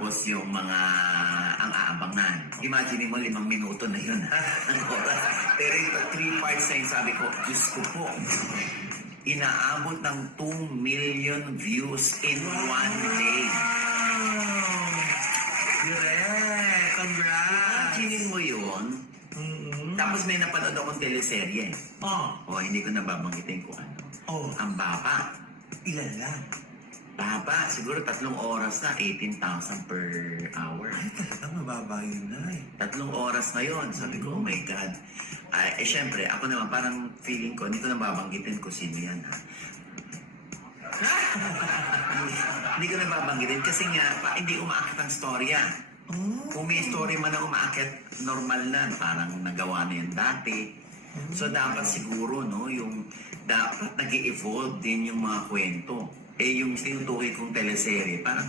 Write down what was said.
Tapos yung mga ang aabangan. Imagine mo 5 minuto na yun. Ang oras. Pero ito 3 parts na yun, sabi ko, Diyos ko po, inaabot ng 2 million views in one day. Correct! Congrats! Imagine mo yun. Tapos may napanood akong teleserye. Oh, Hindi ko nababanggitin kung ano. oh, Ang baba. ilan lang? Baba, siguro 3 oras na, 18,000 per hour. Ay, talagang mababa yun na eh. 3 oras na yun. Sabi ko, oh my God. Syempre, ako naman, parang feeling ko, hindi ko nababanggitin kung sino yan, ha? Hindi ko nababanggitin kasi nga, hindi umaakit ang storya. Kung may story man na umaakit, normal na, parang nagawa na yan dati. So, dapat siguro, no, yung dapat nag-evolve din yung mga kwento. Yung tinutukoy kong teleserye, parang